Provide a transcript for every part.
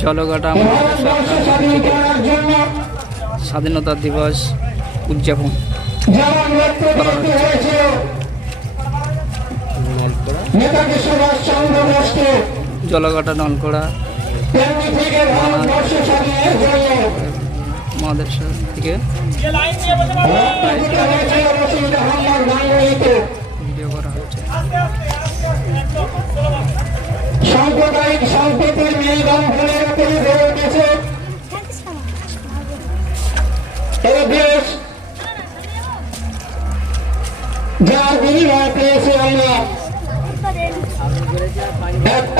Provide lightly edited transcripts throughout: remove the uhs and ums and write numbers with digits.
জলঘাটা স্বাধীনতা দিবস উদযাপন করা হচ্ছে। জলঘাটা নলকড়া মাদ্রাসা থেকে ভিডিও করা হচ্ছে। সাম্প্রদায়িক সম্প্রীতির মিলগান ভুলের উপরে গড়ে উঠেছে এই দেশ, যার বিনিময় পেয়েছে আমরা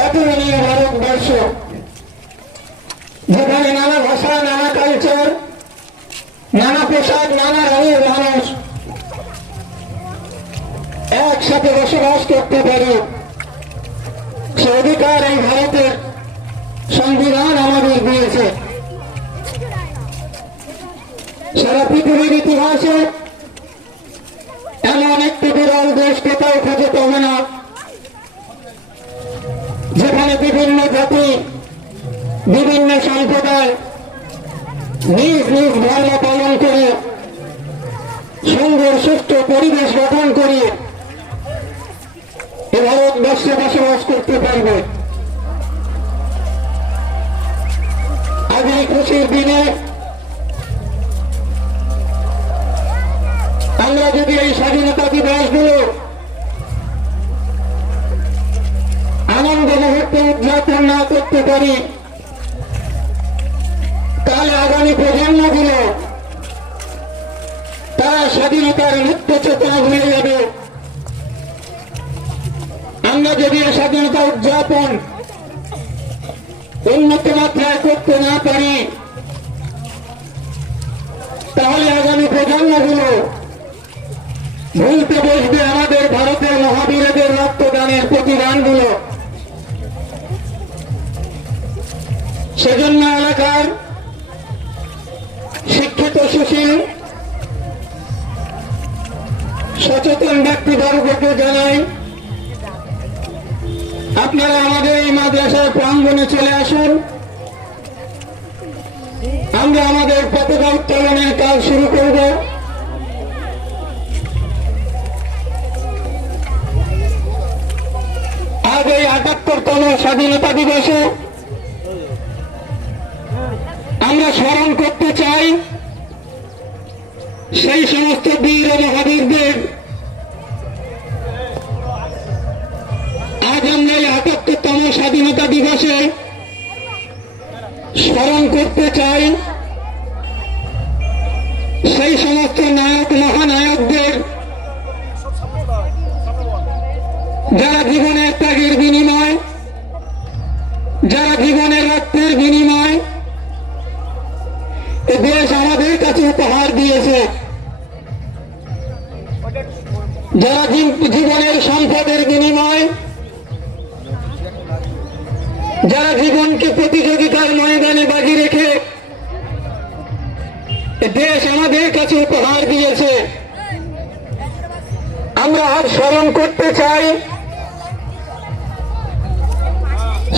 অতুলনীয় ভারতবর্ষ, যেখানে নানা ভাষা, নানা কালচার, নানা পোশাক, নানা রঙের মানুষ একসাথে বসবাস করতে পারে। সে অধিকার এই ভারতের সংবিধান আমাদের দিয়েছে। সারা পৃথিবীর ইতিহাসে এমন একটি বিরল দেশ কোথাও খুঁজে পাবে না যেখানে বিভিন্ন জাতি, বিভিন্ন সম্প্রদায় নিজ নিজ ধর্ম পালন করে সুন্দর সুস্থ পরিবেশ গঠন করে ভারতবর্ষে বসবাস করতে পারবে। আজ এই খুশির দিনে আমরা যদি এই স্বাধীনতা দিবসগুলো আনন্দ মুহূর্তে উদযাপন না করতে পারি, তাহলে আগামী প্রজন্মগুলো তারা স্বাধীনতার মুক্ত চেতনা ভুলে যাবে। আমরা যদি স্বাধীনতা উদযাপন উন্নত মাত্রায় করতে না পারি, তাহলে আগামী প্রজন্মগুলো ভুলতে বসবে আমাদের ভারতের মহাবীরদের রক্তদানের প্রতিদানগুলো। সেজন্য এলাকার শিক্ষিত, সুশীল, সচেতন ব্যক্তিবর্গকে জানাই, আপনারা আমাদের এই মাদ্রাসার প্রাঙ্গণে চলে আসুন। আমরা আমাদের পতাকা উত্তোলনের কাজ শুরু করব। আজ এই ৭৮তম স্বাধীনতা দিবসে আমরা স্মরণ করতে চাই সেই সমস্ত বীর ও মহাবীরদের। আজ আমরা এই ৭৮তম স্বাধীনতা দিবসে স্মরণ করতে চাই সেই সমস্ত নায়ক, মহানায়কদের, যারা জীবনের ত্যাগের বিনিময়, যারা জীবনের রক্তের বিনিময় এ দেশ আমাদের কাছে উপহার দিয়েছে, যারা জীবনের সম্পদের বিনিময়, যারা জীবনকে প্রতিযোগিতার ময়দানে বাজি রেখে দেশ আমাদের কাছে উপহার দিয়েছে। আমরা আজ স্মরণ করতে চাই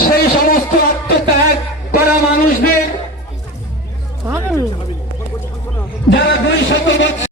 সেই সমস্ত আত্মত্যাগ করা মানুষদের, যারা ২০০ বছর